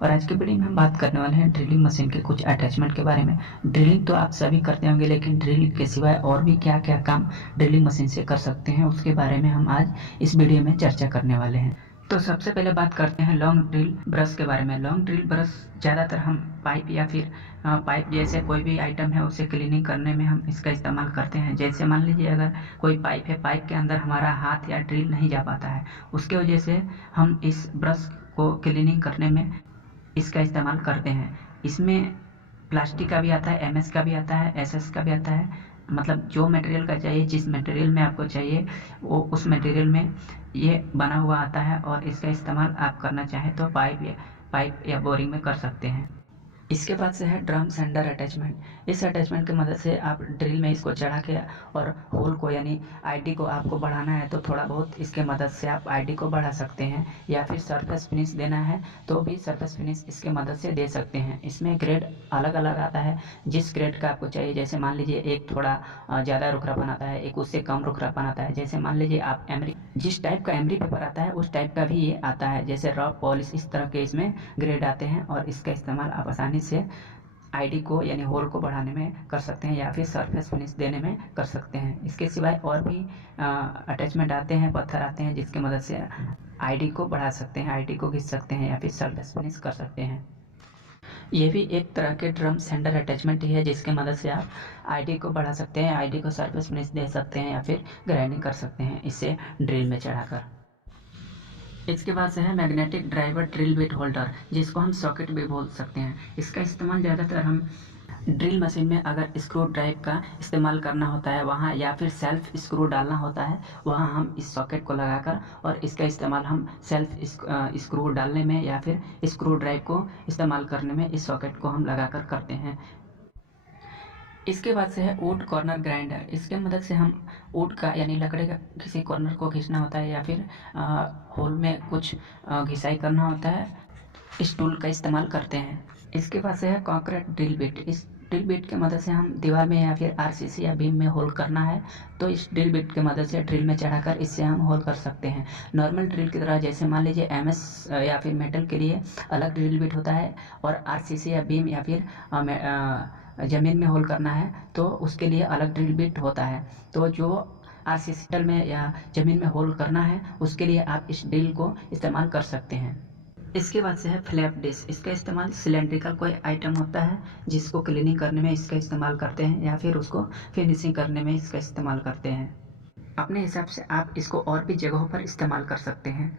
और आज के वीडियो में हम बात करने वाले हैं ड्रिलिंग मशीन के कुछ अटैचमेंट के बारे में। ड्रिलिंग तो आप सभी करते होंगे, लेकिन ड्रिलिंग के सिवाय और भी क्या क्या काम ड्रिलिंग मशीन से कर सकते हैं उसके बारे में हम आज इस वीडियो में चर्चा करने वाले हैं। तो सबसे पहले बात करते हैं लॉन्ग ड्रिल ब्रश के बारे में। लॉन्ग ड्रिल ब्रश ज़्यादातर हम पाइप या फिर पाइप जैसे कोई भी आइटम है उसे क्लीनिंग करने में हम इसका इस्तेमाल करते हैं। जैसे मान लीजिए अगर कोई पाइप है, पाइप के अंदर हमारा हाथ या ड्रिल नहीं जा पाता है, उसके वजह से हम इस ब्रश को क्लीनिंग करने में इसका इस्तेमाल करते हैं। इसमें प्लास्टिक का भी आता है, एमएस का भी आता है, एसएस का भी आता है। मतलब जो मटेरियल का चाहिए, जिस मटेरियल में आपको चाहिए वो उस मटेरियल में ये बना हुआ आता है और इसका इस्तेमाल आप करना चाहें तो पाइप या बोरिंग में कर सकते हैं। इसके बाद से है ड्रम सेंडर अटैचमेंट। इस अटैचमेंट की मदद से आप ड्रिल में इसको चढ़ा के और होल को यानी आईडी को आपको बढ़ाना है तो थोड़ा बहुत इसके मदद से आप आईडी को बढ़ा सकते हैं, या फिर सरफेस फिनिश देना है तो भी सरफेस फिनिश इसके मदद से दे सकते हैं। इसमें ग्रेड अलग अलग आता है, जिस ग्रेड का आपको चाहिए। जैसे मान लीजिए एक थोड़ा ज़्यादा रुखरापन आता है, एक उससे कम रुखरापन आता है। जैसे मान लीजिए आप एमरी, जिस टाइप का एमरी पेपर आता है उस टाइप का भी ये आता है, जैसे रॉ पॉलिश, इस तरह के इसमें ग्रेड आते हैं और इसका इस्तेमाल आप आसानी से आईडी को यानी होल को बढ़ाने में कर सकते हैं या फिर सरफेस फिनिश देने में कर सकते हैं। इसके सिवाय और भी अटैचमेंट आते हैं, पत्थर आते हैं जिसकी मदद से आईडी को बढ़ा सकते हैं, आईडी को घिस सकते हैं या फिर सरफेस फिनिश कर सकते हैं। ये भी एक तरह के ड्रम सेंडर अटैचमेंट ही है जिसकी मदद से आप आईडी को बढ़ा सकते हैं, आईडी को सरफेस फिनिश दे सकते हैं या फिर ग्राइंडिंग कर सकते हैं इसे ड्रिल में चढ़ाकर। इसके बाद से है magnetic driver drill bit holder, जिसको हम सॉकेट भी बोल सकते हैं। इसका इस्तेमाल ज़्यादातर हम ड्रिल मशीन में अगर स्क्रू ड्राइव का इस्तेमाल करना होता है वहाँ, या फिर सेल्फ स्क्रू डालना होता है वहाँ हम इस सॉकेट को लगाकर, और इसका इस्तेमाल हम सेल्फ स्क्रू डालने में या फिर स्क्रू ड्राइव को इस्तेमाल करने में इस सॉकेट को हम लगाकर करते हैं। इसके बाद से है वुड कॉर्नर ग्राइंडर। इसके मदद से हम वुड का यानी लकड़ी का किसी कॉर्नर को घिसना होता है या फिर होल में कुछ घिसाई करना होता है, इस टूल का इस्तेमाल करते हैं। इसके बाद से है कॉन्क्रीट ड्रिल बिट। इस ड्रिल बिट की मदद से हम दीवार में या फिर आरसीसी या बीम में होल करना है तो इस ड्रिल बिट की मदद से ड्रिल में चढ़ाकर इससे हम होल कर सकते हैं। नॉर्मल ड्रिल की तरह, जैसे मान लीजिए एमएस या फिर मेटल के लिए अलग ड्रिल बिट होता है और आरसीसी या बीम या फिर ज़मीन में होल करना है तो उसके लिए अलग ड्रिल बिट होता है। तो जो आरसीसी मेटल में या ज़मीन में होल करना है उसके लिए आप इस ड्रिल को इस्तेमाल कर सकते हैं। इसके बाद से है फ्लैप डिश। इसका इस्तेमाल सिलेंड्रिकल कोई आइटम होता है जिसको क्लीनिंग करने में इसका इस्तेमाल करते हैं या फिर उसको फिनिशिंग करने में इसका इस्तेमाल करते हैं। अपने हिसाब से आप इसको और भी जगहों पर इस्तेमाल कर सकते हैं।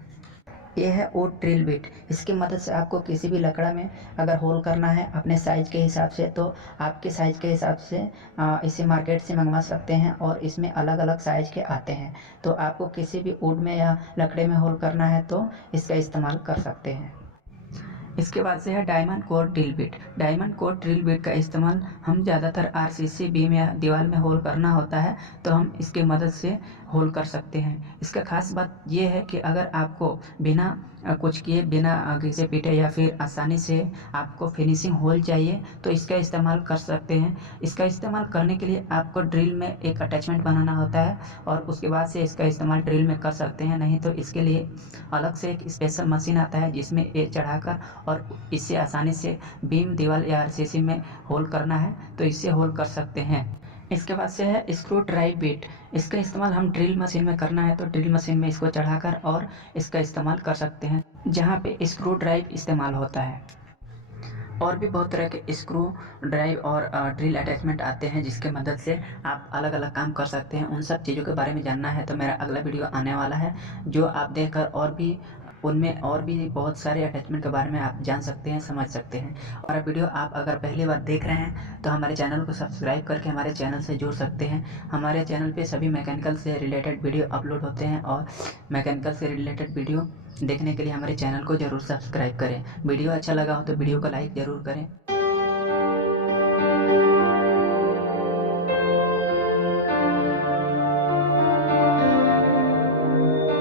ये है वुड ड्रिल बिट। इसकी मदद से आपको किसी भी लकड़ा में अगर होल करना है अपने साइज़ के हिसाब से तो आपके साइज़ के हिसाब से इसे मार्केट से मंगवा सकते हैं और इसमें अलग अलग साइज़ के आते हैं। तो आपको किसी भी वुड में या लकड़े में होल करना है तो इसका इस्तेमाल कर सकते हैं। इसके बाद से है diamond core drill bit. Diamond core drill bit का इस्तेमाल हम ज़्यादातर आरसीसी बीम या दीवार में होल करना होता है तो हम इसके मदद से होल कर सकते हैं। इसका खास बात यह है कि अगर आपको बिना कुछ किए, बिना घिसे पीटे या फिर आसानी से आपको फिनिशिंग होल चाहिए तो इसका इस्तेमाल कर सकते हैं। इसका इस्तेमाल करने के लिए आपको ड्रिल में एक अटैचमेंट बनाना होता है और उसके बाद से इसका इस्तेमाल ड्रिल में कर सकते हैं, नहीं तो इसके लिए अलग से एक स्पेशल मशीन आता है जिसमें ये चढ़ाकर और इससे आसानी से बीम, दीवार या आरसीसी में होल करना है तो इससे होल कर सकते हैं। इसके बाद से है स्क्रू ड्राइव बिट। इसका इस्तेमाल हम ड्रिल मशीन में करना है तो ड्रिल मशीन में इसको चढ़ाकर और इसका इस्तेमाल कर सकते हैं जहाँ पे स्क्रू ड्राइव इस्तेमाल होता है। और भी बहुत तरह के स्क्रू ड्राइव और ड्रिल अटैचमेंट आते हैं जिसके मदद से आप अलग अलग काम कर सकते हैं। उन सब चीज़ों के बारे में जानना है तो मेरा अगला वीडियो आने वाला है जो आप देखकर और भी उनमें और भी बहुत सारे अटैचमेंट के बारे में आप जान सकते हैं, समझ सकते हैं। और वीडियो आप अगर पहली बार देख रहे हैं तो हमारे चैनल को सब्सक्राइब करके हमारे चैनल से जुड़ सकते हैं। हमारे चैनल पे सभी मैकेनिकल से रिलेटेड वीडियो अपलोड होते हैं और मैकेनिकल से रिलेटेड वीडियो देखने के लिए हमारे चैनल को ज़रूर सब्सक्राइब करें। वीडियो अच्छा लगा हो तो वीडियो को लाइक ज़रूर करें।